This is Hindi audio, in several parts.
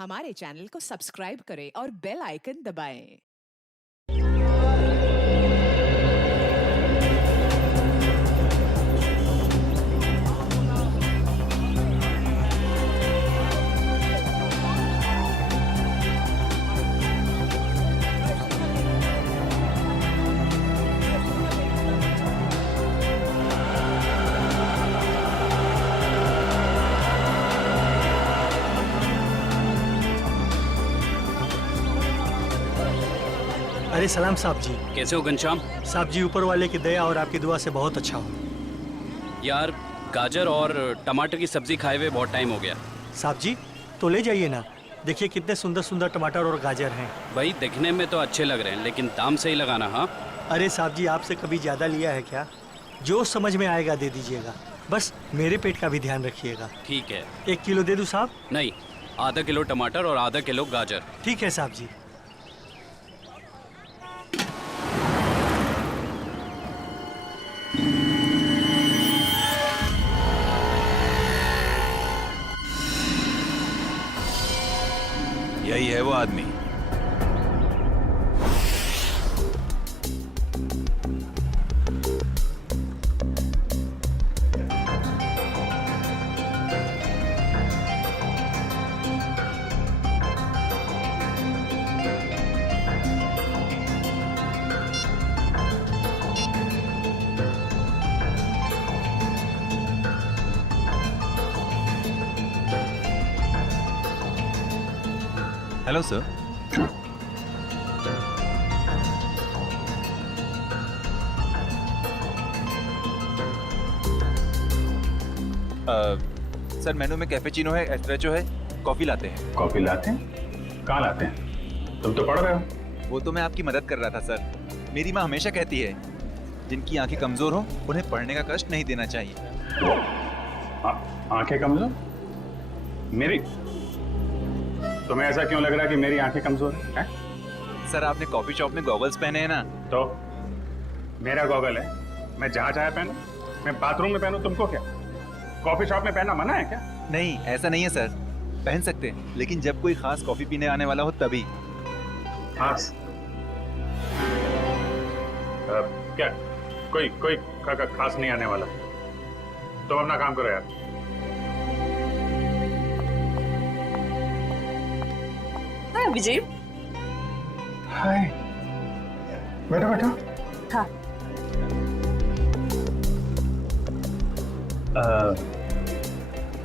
हमारे चैनल को सब्सक्राइब करें और बेल आइकन दबाएं। अरे सलाम साहब जी। कैसे हो घनश्याम? साहब जी ऊपर वाले की दया और आपकी दुआ से बहुत अच्छा हो। यार गाजर और टमाटर की सब्जी खाए हुए बहुत टाइम हो गया। साहब जी तो ले जाइए ना, देखिए कितने सुंदर सुंदर टमाटर और गाजर हैं। भाई दिखने में तो अच्छे लग रहे हैं लेकिन दाम सही लगाना। हाँ अरे साहब जी आपसे कभी ज़्यादा लिया है क्या? जो समझ में आएगा दे दीजिएगा, बस मेरे पेट का भी ध्यान रखिएगा। ठीक है। 1 किलो दे दूँ साहब? नहीं, आधा किलो टमाटर और आधा किलो गाजर। ठीक है साहब जी। यही है वो आदमी। Hello sir. सर मेनू में कैपेचिनो है, एस्प्रेसो है, कॉफी लाते हैं। कॉफी लाते हैं? कहाँ लाते हैं? तुम तो पढ़ रहे हो। वो तो मैं आपकी मदद कर रहा था सर। मेरी माँ हमेशा कहती है जिनकी आंखें कमजोर हो उन्हें पढ़ने का कष्ट नहीं देना चाहिए। आंखें कमजोर? मेरी? तुम्हें ऐसा क्यों लग रहा है कि मेरी आंखें कमजोर हैं? सर आपने कॉफी शॉप में गॉगल्स पहने हैं ना। तो मेरा गॉगल है, मैं जहाँ चाहे पहनूं। मैं बाथरूम में पहनूं, तुमको क्या? कॉफी शॉप में पहनना मना है क्या? नहीं ऐसा नहीं है सर, पहन सकते हैं लेकिन जब कोई खास कॉफी पीने आने वाला हो तभी। खास? क्या कोई कोई खास नहीं आने वाला? तुम अपना काम करो यार। हाय विजय। हाय, बैठो बैठो। हाँ।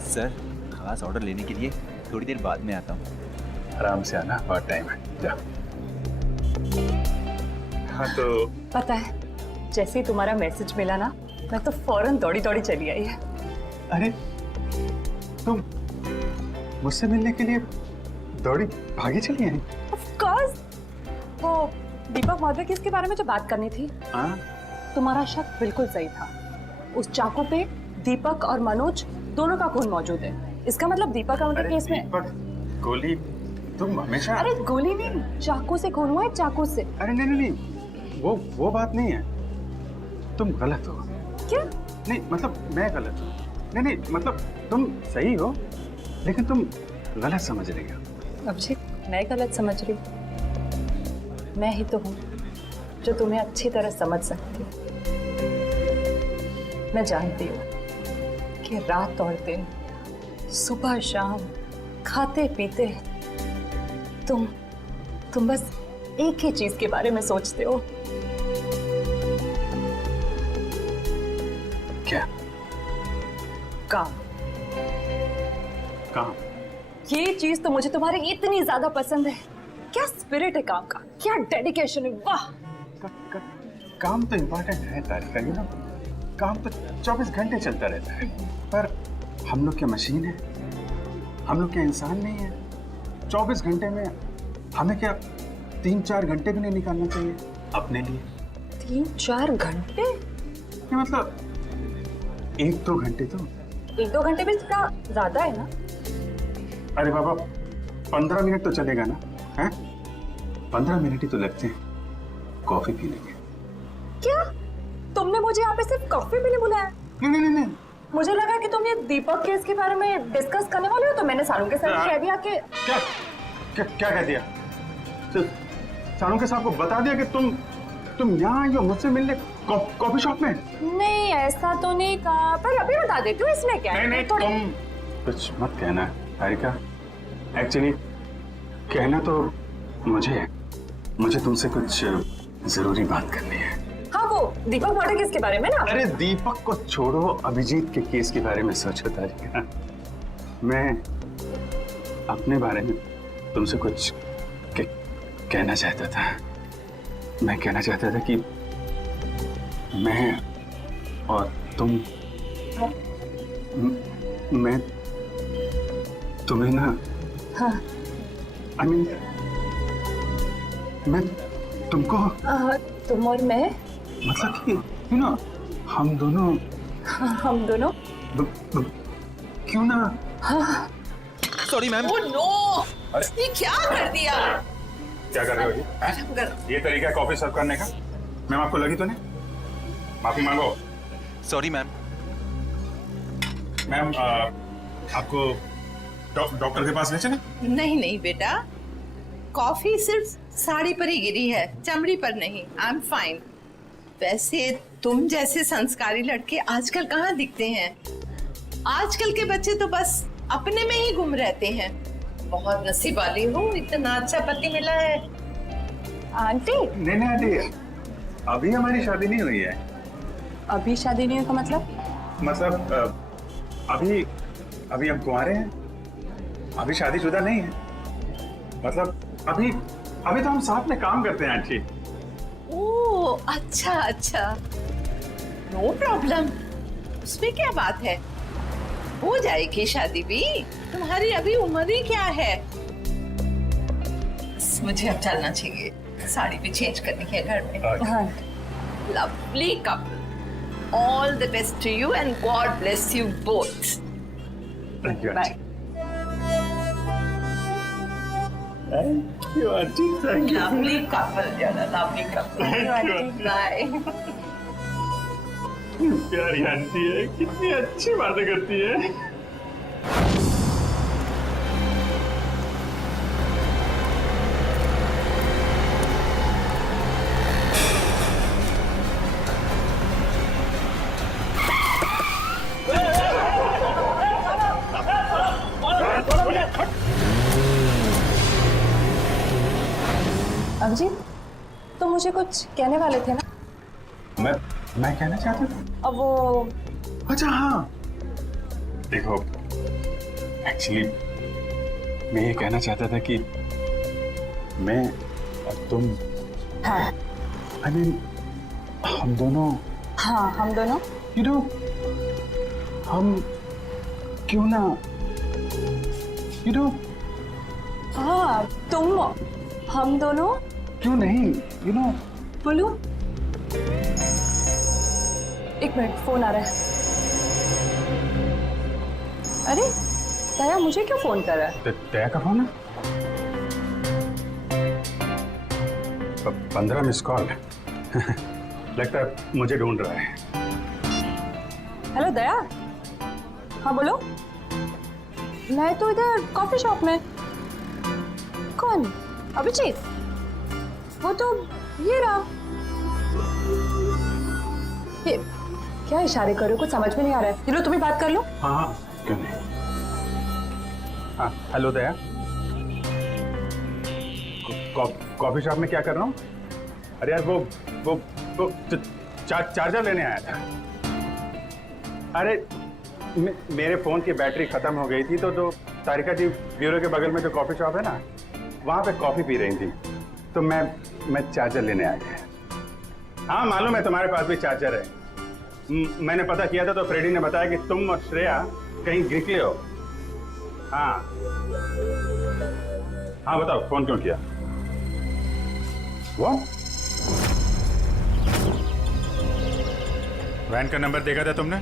सर खास ऑर्डर लेने के लिए थोड़ी देर बाद में आता हूँ। आराम से आना, बहुत टाइम है। जा। हाँ तो पता है जैसे ही तुम्हारा मैसेज मिला ना, मैं तो फौरन दौड़ी दौड़ी चली आई है। अरे तुम मुझसे मिलने के लिए दौड़ी भागी चली आई? Of course. वो दीपक महोदय की इसके बारे में जो बात करनी थी, हाँ? तुम्हारा शक बिल्कुल सही था। उस चाकू पे दीपक और मनोज दोनों का खून मौजूद है। इसका मतलब दीपक उनके केस में। दीपक, गोली, तुम हमेशा। अरे गोली नहीं, चाकू से खून हुआ है, चाकू से। अरे नहीं नहीं नहीं, वो बात नहीं है। तुम गलत हो। क्या? नहीं मतलब मैं गलत हूँ। नहीं नहीं मतलब तुम सही हो लेकिन तुम गलत समझ रही हो। अभिषेक मैं गलत समझ रही हूँ? मैं ही तो हूँ जो तुम्हें अच्छी तरह समझ सकती हूँ। मैं जानती हूँ कि रात और दिन, सुबह शाम, खाते पीते तुम बस एक ही चीज के बारे में सोचते हो। क्या? काम। काम? ये चीज तो मुझे तुम्हारी इतनी ज्यादा पसंद है। क्या स्पिरिट है काम का, क्या डेडिकेशन है, वाह। काम तो इम्पोर्टेंट है तारिका, यू नो। काम तो 24 घंटे चलता रहता है, पर हम लोग क्या मशीन है? हम लोग क्या इंसान नहीं है? 24 घंटे में हमें क्या 3-4 घंटे भी नहीं निकालना चाहिए अपने लिए? 3-4 घंटे? ये मतलब 1-2 घंटे तो। 1-2 घंटे भी थोड़ा ज्यादा है ना? अरे बाबा 15 मिनट तो चलेगा ना? हैं? 15 मिनट ही तो लगते हैं कॉफी पीने के। क्या? तुमने मुझे यहाँ पे सिर्फ कॉफी पीने बुलाया? नहीं नहीं नहीं नहीं, मुझे लगा कि तुम ये दीपक केस के बारे में डिस्कस करने वाले हो, तो मैंने सानू के साथ कह दिया कि क्या क्या क्या कह दिया? सानू के साहब को बता दिया कि तुम यहाँ आई हो मुझसे मिलने कॉफी शॉप में? नहीं, ऐसा तो नहीं कहा, पर अभी बता देती हूँ, इसमें क्या है। नहीं तुम कुछ मत कहना हारिका। एक्चुअली कहना तो मुझे तुमसे कुछ जरूरी बात करनी है। हाँ, वो दीपक मर्डर केस के बारे में ना। अरे दीपक को छोड़ो, अभिजीत के केस के बारे में सोचो तारिका। मैं अपने बारे में तुमसे कुछ कहना चाहता था। मैं कहना चाहता था कि मैं और तुम मैं तुम्हें ना, हाँ, I mean, मैं तुमको तुम और मैं, मतलब कि हम दोनों हम दोनों क्यों ना। Sorry ma'am. ओह नो, ये क्या कर दिया? क्या कर रहे हो ये? ये तरीका है कॉफी सर्व करने का? मैम आपको लगी तो नहीं? माफी मांगो। Sorry ma'am. मैम आपको डॉक्टर के पास ले चलें? नहीं नहीं बेटा, कॉफी सिर्फ साड़ी पर ही गिरी है, चमड़ी पर नहीं। I am fine. वैसे तुम जैसे संस्कारी लड़के आजकल कहाँ दिखते हैं? आजकल के बच्चे तो बस अपने में ही गुम रहते हैं। बहुत नसीब वाली हूँ, इतना अच्छा पति मिला है। आंटी, नहीं आंटी, अभी हमारी शादी नहीं हुई है। अभी शादी नहीं हुई का मतलब अभी हम कुंवारे हैं, अभी शादीशुदा नहीं है। मतलब अभी तो हम साथ में काम करते हैं आंटी। ओह अच्छा अच्छा, नो प्रॉब्लम, उसमें क्या बात है, हो जाएगी शादी भी। तुम्हारी अभी उम्र ही क्या है। मुझे अब चलना चाहिए, साड़ी भी चेंज करनी है घर में। हाँ। Lovely couple, all the best to you and God bless you both. Thank you bye. Aunty, thank you. Lovely couple, lovely couple. Bye. प्यारी आंटी है, कितनी अच्छी बातें करती है। अभिजीत, तो मुझे कुछ कहने वाले थे ना? मैं कहना चाहता था। अब वो, अच्छा हाँ, देखो एक्चुअली मैं ये कहना चाहता था कि मैं और तुम, हाँ I mean, हम दोनों, हाँ, हम दोनों, you know, हम क्यों ना, you know, हाँ, तुम, हम दोनों, क्यों नहीं, you know, बोलो। एक मिनट, फोन आ रहा है। अरे दया, मुझे क्यों फोन कर रहा है? दया का फोन है? 15 मिस कॉल। लगता है मुझे ढूंढ रहा है। हेलो दया। हाँ बोलो। मैं तो इधर कॉफी शॉप में। कौन? अभिजीत? वो तो ये रहा। ये क्या इशारे कर रहे हो? कुछ समझ में नहीं आ रहा है। चलो तुम्हें बात कर लो। हाँ हाँ, क्यों नहीं। हाँ हेलो दया, कॉफी शॉप में क्या कर रहा हूँ? अरे यार वो चार्जर लेने आया था। अरे मेरे फोन की बैटरी खत्म हो गई थी, तो जो तारिका जी ब्यूरो के बगल में जो कॉफी शॉप है ना, वहाँ पे कॉफी पी रही थी, तो मैं चार्जर लेने आया। हाँ मालूम है तुम्हारे पास भी चार्जर है। मैंने पता किया था तो फ्रेडी ने बताया कि तुम और श्रेया कहीं निकले हो। हाँ हाँ बताओ, फोन क्यों किया? वो वैन का नंबर देखा था तुमने?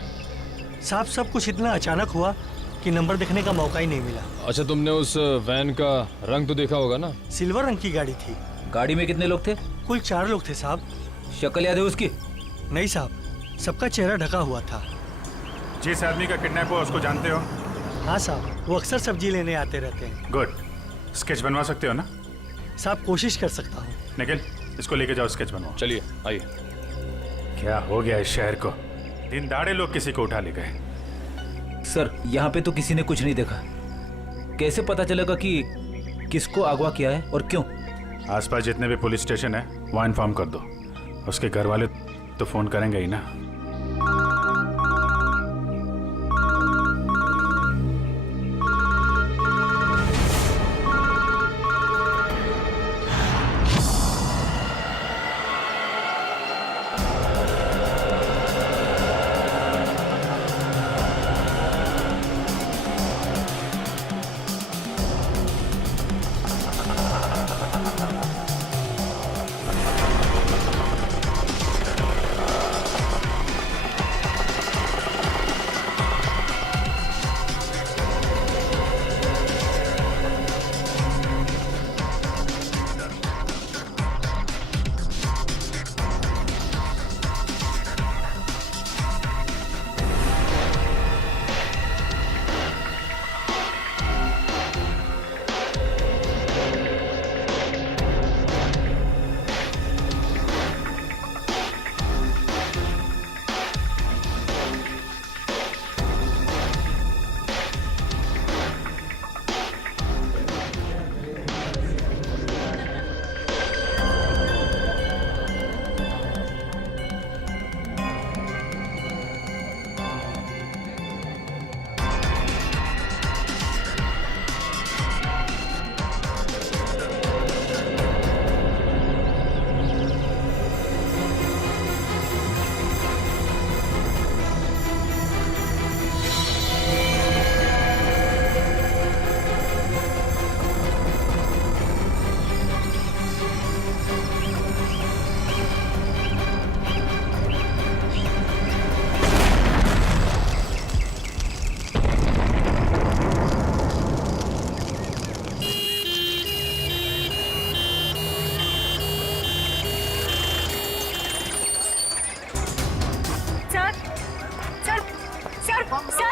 साहब सब कुछ इतना अचानक हुआ कि नंबर देखने का मौका ही नहीं मिला। अच्छा, तुमने उस वैन का रंग तो देखा होगा ना? सिल्वर रंग की गाड़ी थी। गाड़ी में कितने लोग थे? कुल 4 लोग थे साहब। शक्ल याद है उसकी? नहीं साहब, सबका चेहरा ढका हुआ था। जिस आदमी का किडनैप हुआ उसको जानते हो? हाँ साहब, वो अक्सर सब्जी लेने आते रहते हैं। गुड। स्केच बनवा सकते हो ना? साहब कोशिश कर सकता हूँ। निखिल, इसको लेके जाओ, स्केच बनवाओ। चलिए आइए। क्या हो गया इस शहर को? दिन दाड़े लोग किसी को उठा ले गए। सर, यहाँ पे तो किसी ने कुछ नहीं देखा। कैसे पता चलेगा कि किसको अगवा किया है और क्यों? आसपास जितने भी पुलिस स्टेशन है वहाँ इन्फॉर्म कर दो। उसके घर वाले तो फोन करेंगे ही ना।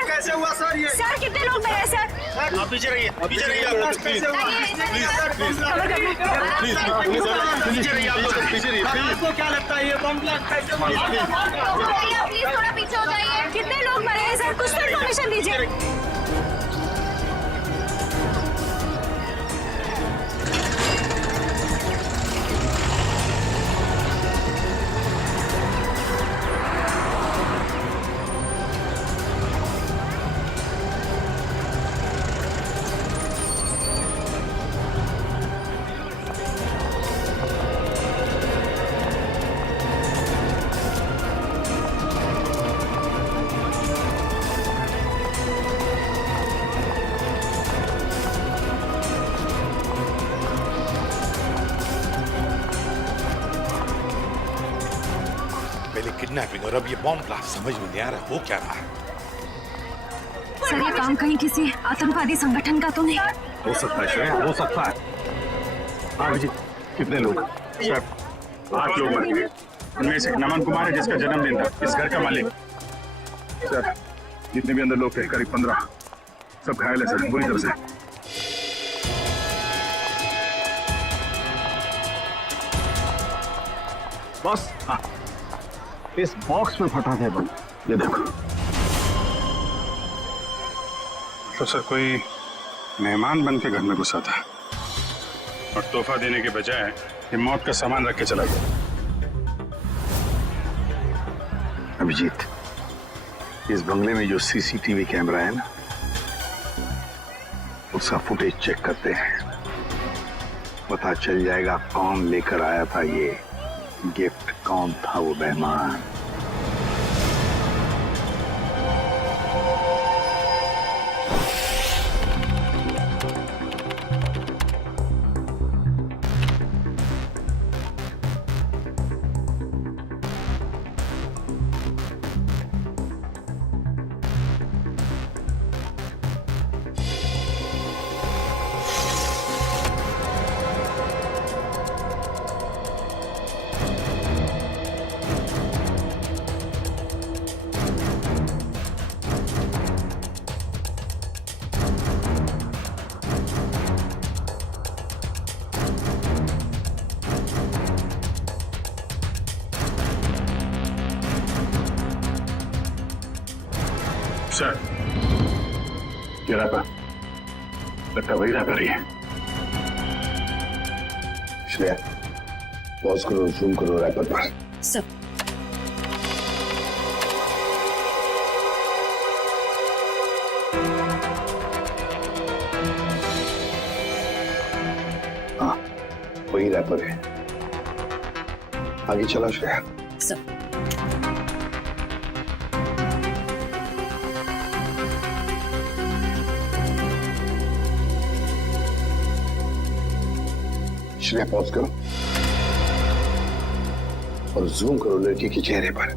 कैसे हुआ सर ये? सर कितने लोग मरे सर? आप पीछे रहिए, पीछे रहिए आप लोग। कैसे हुआ? पीछे रहिए आप लोग, पीछे रहिए। आपको क्या लगता है ये बम ब्लास्ट कैसे हुआ? प्लीज थोड़ा पीछे हो जाइए। कितने लोग मरे हैं सर? कुछ तो इन्फॉर्मेशन दीजिए। किडनैपिंग और अब ये बॉम्ब ब्लास्ट, समझ में नहीं आ रहा हो क्या रहा है। सर ये काम कहीं किसी आतंकवादी संगठन का तो नहीं? हो सकता है श्रेया, हो सकता है। हाँ जी, कितने लोग? सर 8 लोग मरे हैं। उनमें से नमन कुमार है जिसका जन्मदिन था, इस घर का मालिक। सर जितने भी अंदर लोग थे करीब 15, सब घायल है सर, बुरी तरह से। बॉस, हाँ इस बॉक्स में फटा था बम, ये देखो। तो सर कोई मेहमान बन के घर में घुसा था और तोहफा देने के बजाय ये मौत का सामान रख के चला गया। अभिजीत, इस बंगले में जो सीसीटीवी कैमरा है ना, उसका फुटेज चेक करते हैं। पता चल जाएगा कौन लेकर आया था ये गिफ्ट, कौन था वो मेहमान। सर, ये रैपर लगता वही रैपर ही है। श्रेया, पॉज करो, जूम करो रैपर पर। सब हाँ, वही रैपर है। आगे चला श्रेया। सब श्रेया, पॉज करो और जूम करो लड़की के चेहरे पर।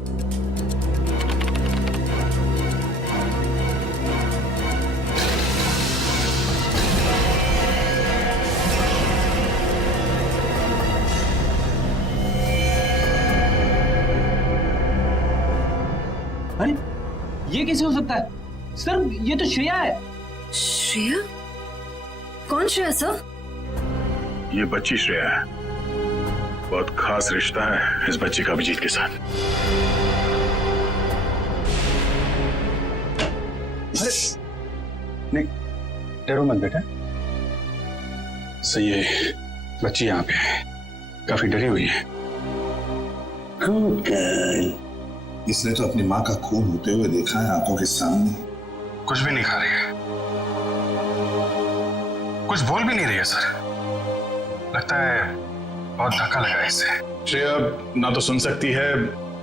अरे ये कैसे हो सकता है सर? ये तो श्रेया है। श्रेया? कौन श्रेया सर? ये बच्ची श्रेया है। बहुत खास रिश्ता है इस बच्ची का अभिजीत के साथ। नहीं, डरो मत बेटा। सही है, बच्ची यहाँ पे है, काफी डरी हुई है। इसने तो अपनी माँ का खून होते हुए देखा है आंखों के सामने। कुछ भी नहीं खा रही है, कुछ बोल भी नहीं रही है सर। लगता है बहुत धक्का लगा है इसे। श्रेया ना तो सुन सकती है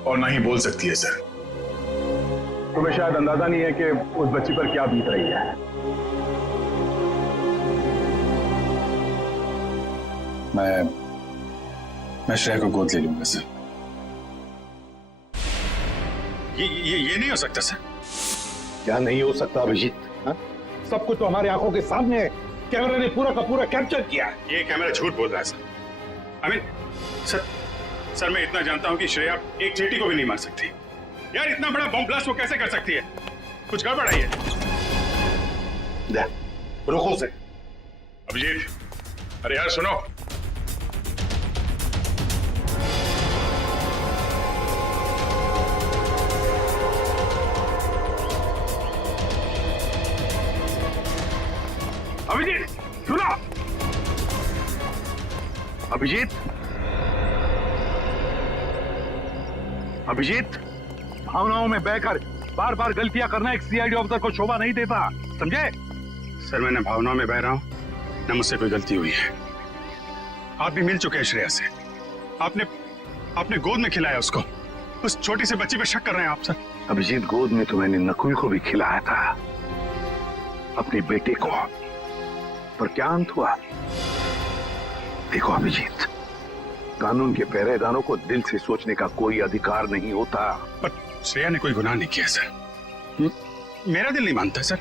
और ना ही बोल सकती है सर। तुम्हें शायद अंदाजा नहीं है कि उस बच्ची पर क्या बीत रही है। मैं श्रेया को गोद ले लूंगा सर। ये नहीं हो सकता सर। क्या नहीं हो सकता अभिजीत? सब कुछ तो हमारी आंखों के सामने है। कैमरे ने पूरा का पूरा कैप्चर किया। ये कैमरा झूठ बोल रहा है सर। सर मैं इतना जानता हूं कि श्रेया एक चींटी को भी नहीं मार सकती। यार इतना बड़ा बम ब्लास्ट वो कैसे कर सकती है? कुछ गड़बड़ है ये। रुको से अभिजीत, अरे यार सुनो। अभिजीत सुनो। अभिजीत, अभिजीत, भावनाओं में बहकर बार बार गलतियां करना एक सीआईडी ऑफिसर को शोभा नहीं देता, समझे? सर मैं न भावनाओं में बह रहा हूं न मुझसे कोई गलती हुई है। आप भी मिल चुके हैं श्रेया से। आपने गोद में खिलाया उसको। उस छोटी सी बच्ची पे शक कर रहे हैं आप सर। अभिजीत, गोद में तो मैंने नकुल को भी खिलाया था, अपने बेटे को, पर क्या अंत हुआ? देखो अभिजीत, कानून के पहरेदारों को दिल से सोचने का कोई अधिकार नहीं होता। पर श्रेया ने कोई गुनाह नहीं किया सर। मेरा दिल नहीं मानता सर।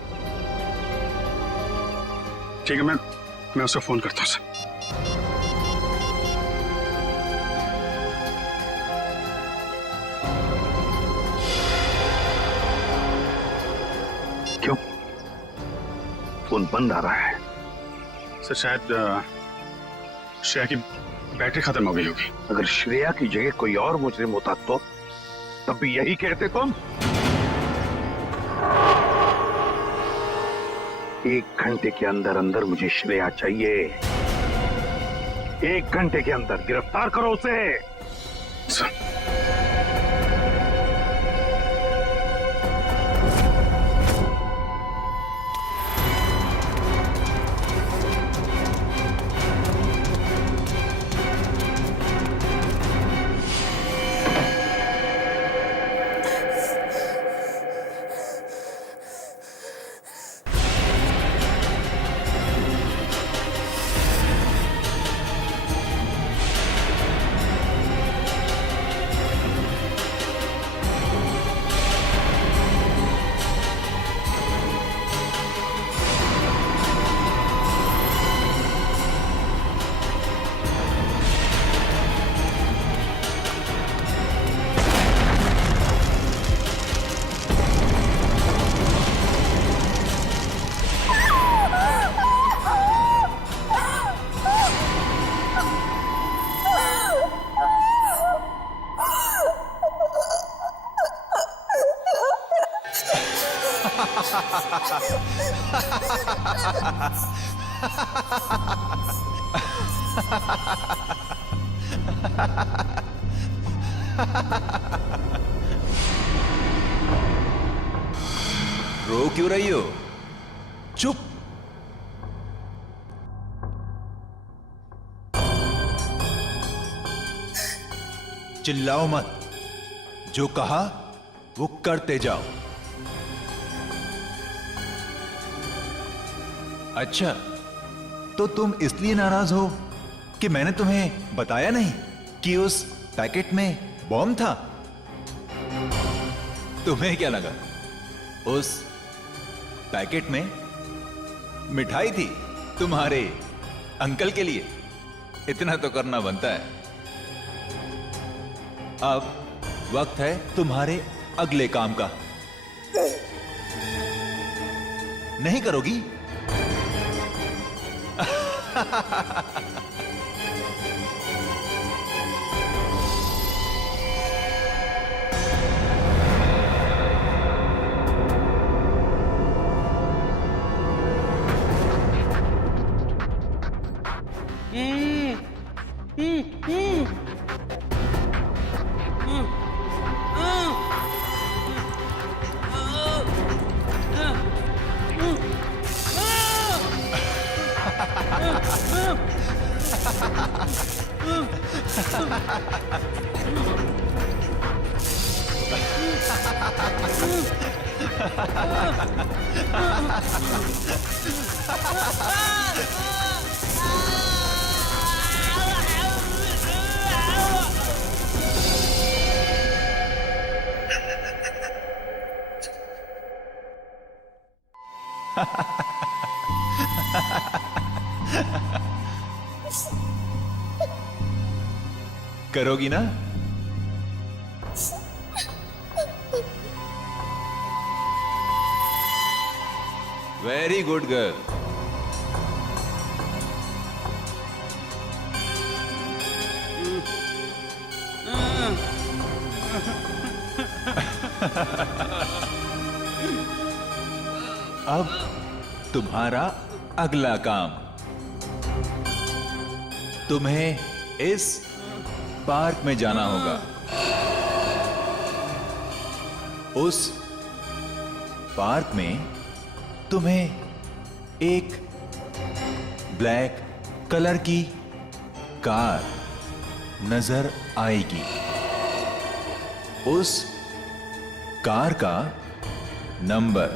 ठीक है, मैं उसको फोन करता हूं सर। क्यों फोन बंद आ रहा है? सर शायद श्रेया की बैटरी खत्म हो गई होगी। अगर श्रेया की जगह कोई और मुजरिम होता तो तब भी यही कहते तुम? 1 घंटे के अंदर अंदर मुझे श्रेया चाहिए। 1 घंटे के अंदर गिरफ्तार करो उसे। सर रो क्यों रही हो? चुप। चिल्लाओ मत, जो कहा वो करते जाओ। अच्छा, तो तुम इसलिए नाराज हो कि मैंने तुम्हें बताया नहीं कि उस पैकेट में बॉम्ब था? तुम्हें क्या लगा उस पैकेट में मिठाई थी तुम्हारे अंकल के लिए? इतना तो करना बनता है। अब वक्त है तुम्हारे अगले काम का। नहीं करोगी? करोगी ना? Very good girl. अब तुम्हारा अगला काम, तुम्हें इस पार्क में जाना होगा। उस पार्क में तुम्हें एक ब्लैक कलर की कार नजर आएगी। उस कार का नंबर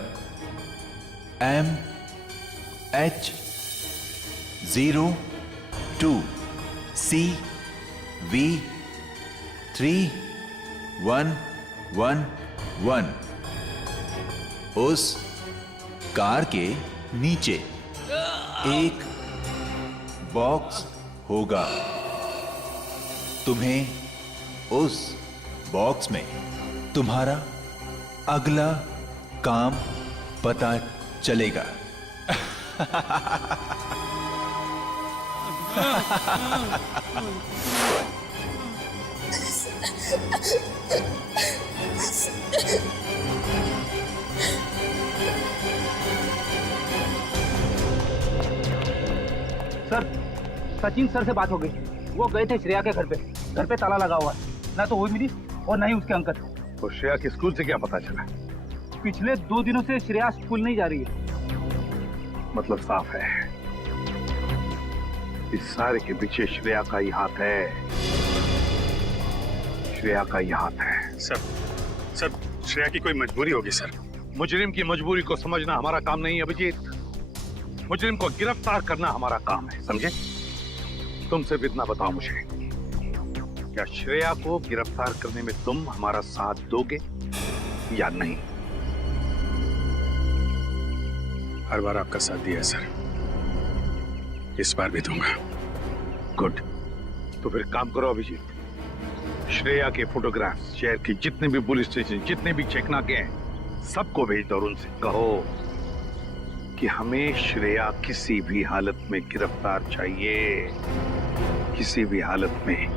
MH02CV3111। उस कार के नीचे एक बॉक्स होगा। तुम्हें उस बॉक्स में तुम्हारा अगला काम पता चलेगा। सर, सचिन सर से बात हो गई। वो गए थे श्रेया के घर पे। घर पे ताला लगा हुआ है, ना तो वो मिली और ना ही उसके अंकल। तो श्रेया के स्कूल से क्या पता चला? पिछले 2 दिनों से श्रेया स्कूल नहीं जा रही है। मतलब साफ है, इस सारे के पीछे श्रेया का ही हाथ है। श्रेया का ही हाथ है। सर श्रेया की कोई मजबूरी होगी सर। मुजरिम की मजबूरी को समझना हमारा काम नहीं है अभिजीत। मुजरिम को गिरफ्तार करना हमारा काम है, समझे? तुम सिर्फ इतना बताओ मुझे, क्या श्रेया को गिरफ्तार करने में तुम हमारा साथ दोगे या नहीं? हर बार आपका साथ दिया सर, इस बार भी दूंगा। गुड। तो फिर काम करो अभिजीत, श्रेया के फोटोग्राफ शहर के जितने भी पुलिस स्टेशन, जितने भी चेकनाके हैं, सबको भेज दो और उनसे कहो कि हमें श्रेया किसी भी हालत में गिरफ्तार चाहिए, किसी भी हालत में।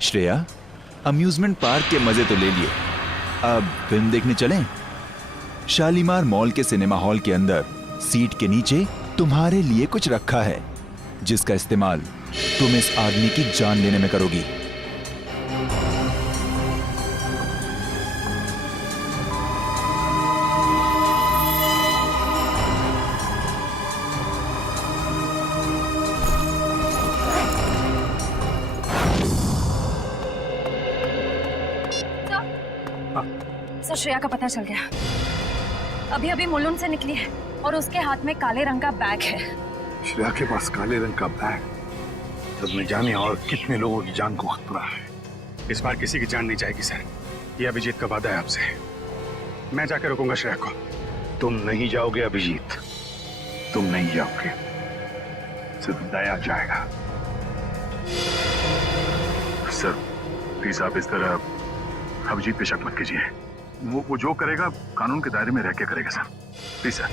श्रेया, अम्यूजमेंट पार्क के मजे तो ले लिए, अब फिल्म देखने चलें? शालीमार मॉल के सिनेमा हॉल के अंदर सीट के नीचे तुम्हारे लिए कुछ रखा है, जिसका इस्तेमाल तुम इस आदमी की जान लेने में करोगी। सर, श्रेया का पता चल गया। अभी अभी मुलुंड से निकली है और उसके हाथ में काले रंग का बैग है। श्रेया के पास काले रंग का बैग, तब न जाने और कितने लोगों की जान को खतरा है। इस बार किसी की जान नहीं जाएगी सर, ये अभिजीत का वादा है आपसे। मैं जाकर रोकूंगा श्रेया को। तुम नहीं जाओगे अभिजीत, तुम नहीं जाओगे, सिर्फ दया जाएगा। सर प्लीज आप इस तरह अभिजीत पे शक मत कीजिए। वो जो करेगा कानून के दायरे में रह के करेगा sir, please sir.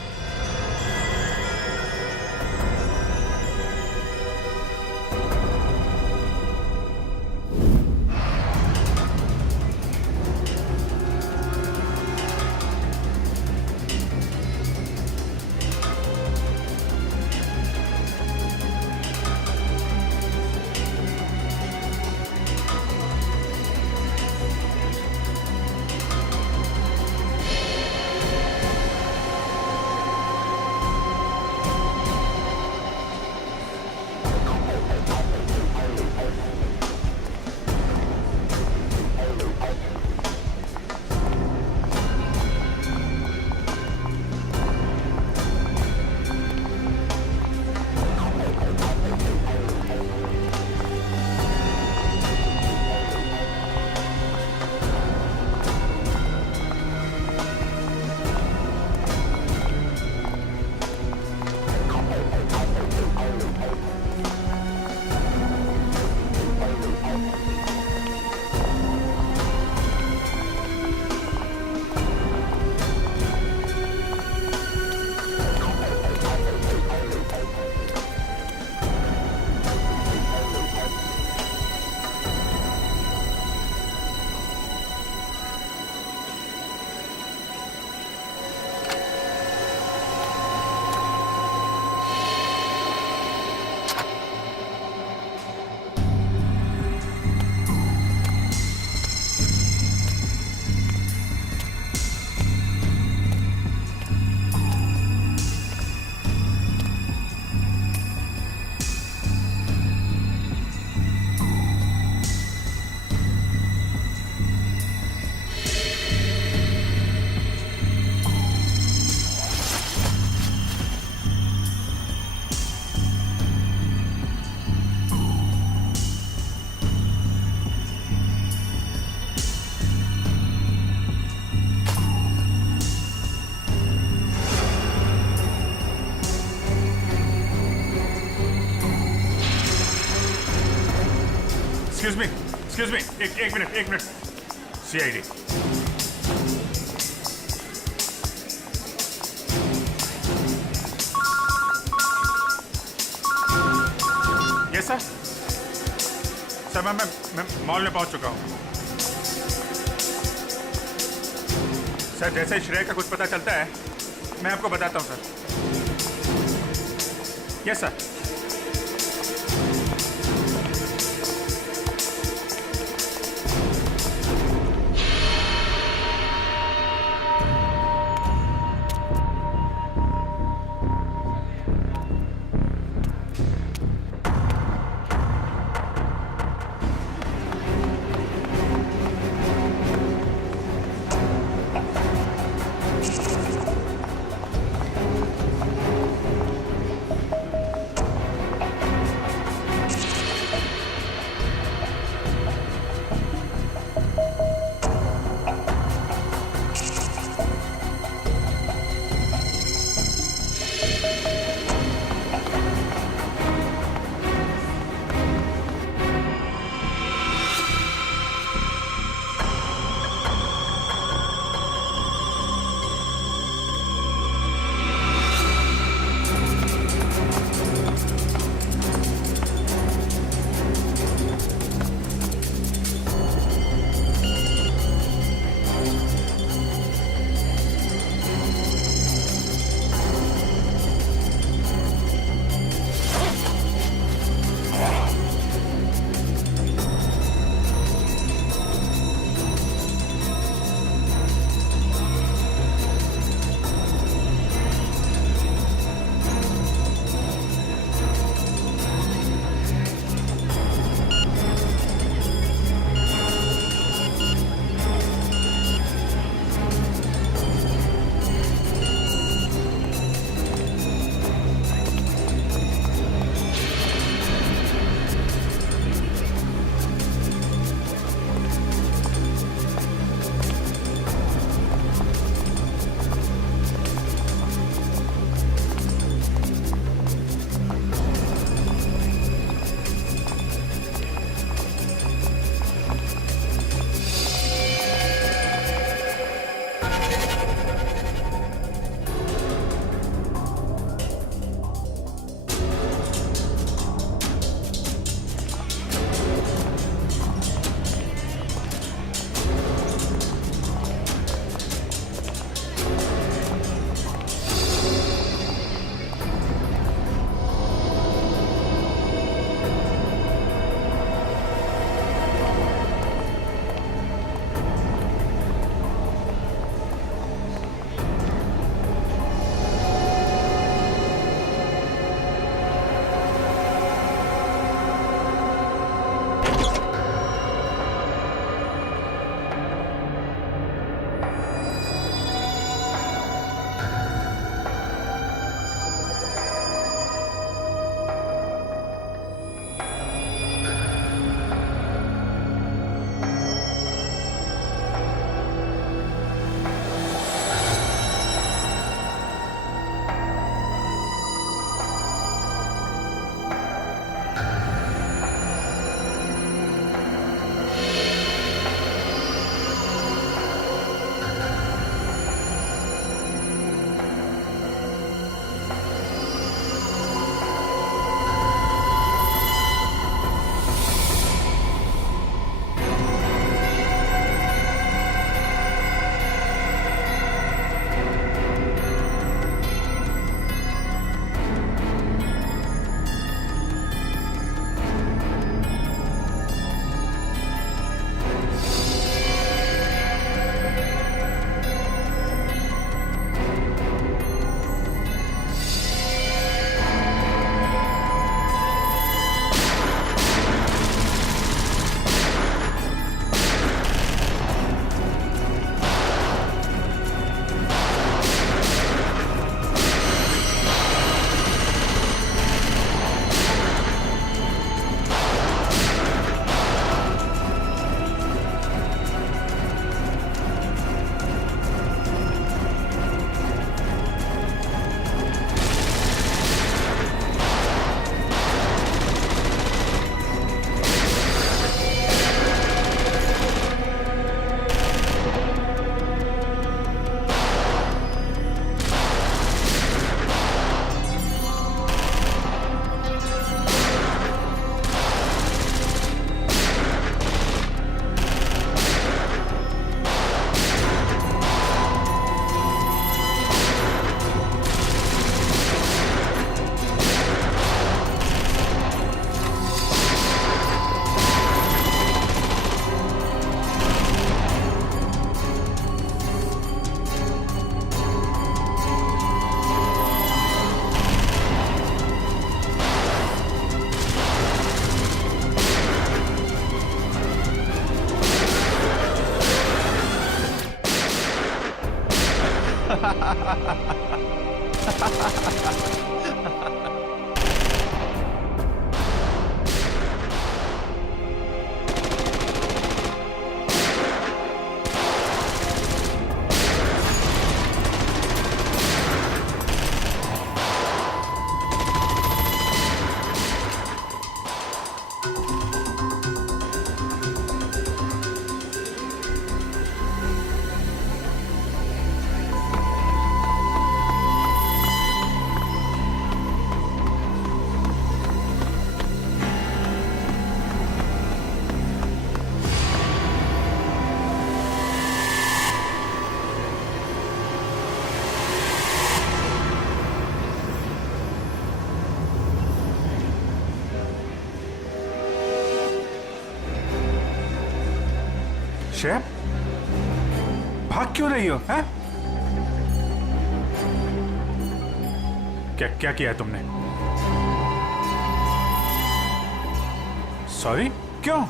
Excuse me, एक मिनट। सीआईडी। Yes sir. सर मैं मॉल में पहुंच चुका हूं। सर जैसे ही श्रेया का कुछ पता चलता है मैं आपको बताता हूं सर। Yes sir. श्रेया, भाग क्यों रही हो? हैं? क्या क्या किया है तुमने? सॉरी, क्यों?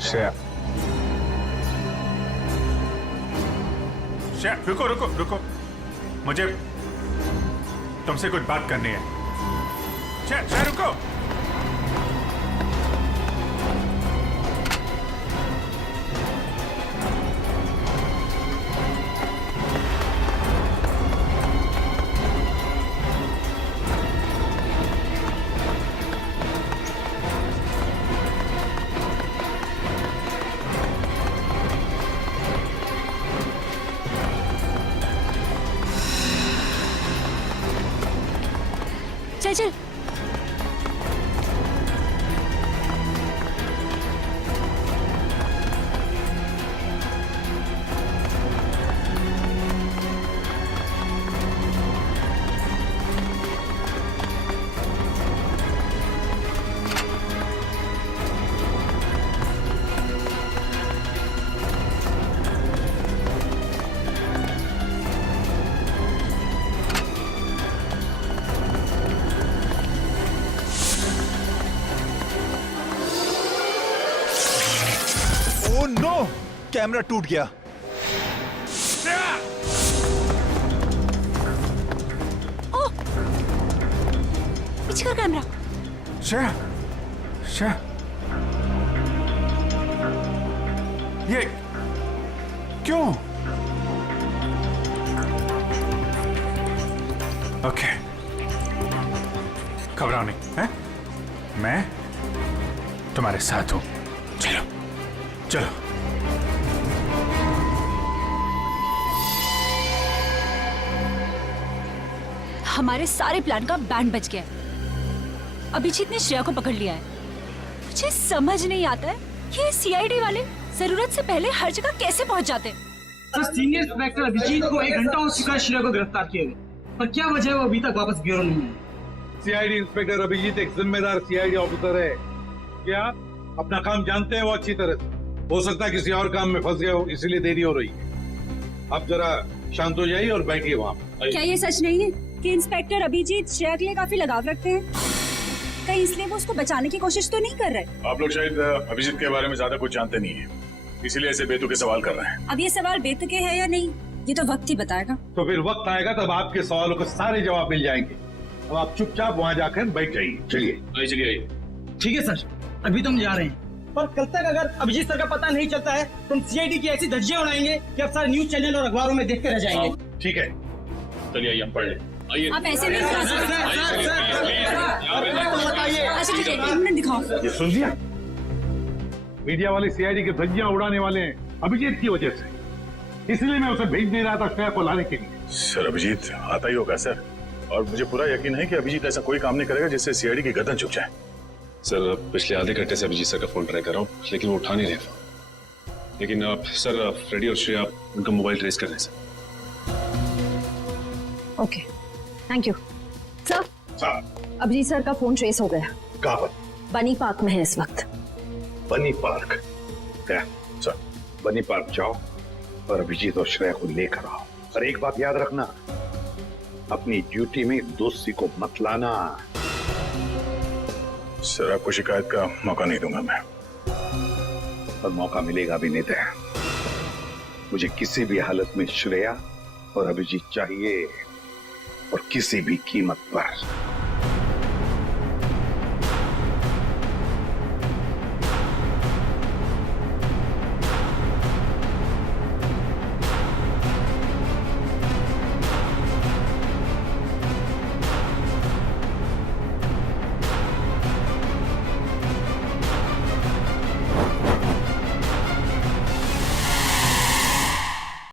श्रेया, श्रेया, रुको रुको रुको, मुझे तुमसे कुछ बात करनी है। श्रेया, श्रेया रुको। चल चल। ओह नो, कैमरा टूट गया। ओह, पीछे कर कैमरा। श्रेया, श्रेया, ये क्यों? ओके, घबराओ नहीं, हैं? मैं तुम्हारे साथ हूं। चलो चलो। हमारे सारे प्लान का बैंड बज गया है। अभिजीत ने श्रेया को पकड़ लिया है। मुझे समझ नहीं आता है कि सीआईडी वाले जरूरत से पहले हर जगह कैसे पहुंच जाते हैं। सर, सीनियर इंस्पेक्टर अभिजीत को 1 घंटा हो चुका है श्रेया को गिरफ्तार किए हुए, पर क्या वजह है वो अभी तक वापस ब्यूरो नहीं है। सीआईडी इंस्पेक्टर अभिजीत एक जिम्मेदार सीआईडी ऑफिसर है। क्या अपना काम जानते हैं वो अच्छी तरह से? हो सकता है किसी और काम में फंस गए हो, इसीलिए देरी हो रही है। अब जरा शांत हो जाइए और बैठिए वहाँ। क्या ये सच नहीं है कि इंस्पेक्टर अभिजीत श्रेया के लिए काफी लगाव रखते हैं? कहीं इसलिए वो उसको बचाने की कोशिश तो नहीं कर रहे? आप लोग शायद अभिजीत के बारे में ज्यादा कुछ जानते नहीं है, इसीलिए ऐसे बेतुके सवाल कर रहे हैं। अब ये सवाल बेतुके है या नहीं, ये तो वक्त ही बताएगा। तो फिर वक्त आएगा तब आपके सवालों के सारे जवाब मिल जाएंगे। अब आप चुपचाप वहाँ जाकर बैठ जाइए। चलिए चलिए। ठीक है सर, अभी तो हम जा रहे हैं, पर कल तक अगर अभिजीत सर का पता नहीं चलता है तो हम सीआईडी की ऐसी धज्जियां उड़ाएंगे कि अब सारे न्यूज चैनल और अखबारों में देखते रह जाएंगे। ठीक है, चलिए आइए हम पढ़ लें। आइए। आप ऐसे नहीं दिखा सकते। अच्छा ठीक है, 1 मिनट दिखाओ। ये सुन लिया, मीडिया वाले सीआईडी के धज्जियां उड़ाने वाले हैं अभिजीत की वजह से, इसलिए मैं उसे भेज नहीं रहा था श्रेया को लाने के लिए। सर अभिजीत आता ही होगा सर, और मुझे पूरा यकीन है कि अभिजीत ऐसा कोई काम नहीं करेगा जिससे सीआईडी की गर्दन झुक जाए। सर पिछले आधे घंटे से अभिजीत सर का फोन ट्राई कर रहा हूँ, लेकिन वो उठा नहीं रहे फोन। लेकिन आप सर फ्रेडी और श्रेया उनका मोबाइल ट्रेस कर रहे हैं sir. Okay, thank you sir. Abhijit sir का फोन ट्रेस हो गया। कहाँ पर? बनी पार्क में है इस वक्त। बनी पार्क? सर बनी पार्क जाओ और अभिजीत और श्रेया को लेकर आओ। और एक बात याद रखना, अपनी ड्यूटी में दोस्ती को मत लाना। सर आपको शिकायत का मौका नहीं दूंगा मैं। और मौका मिलेगा भी नहीं। मुझे किसी भी हालत में श्रेया और अभिजीत चाहिए, और किसी भी कीमत पर।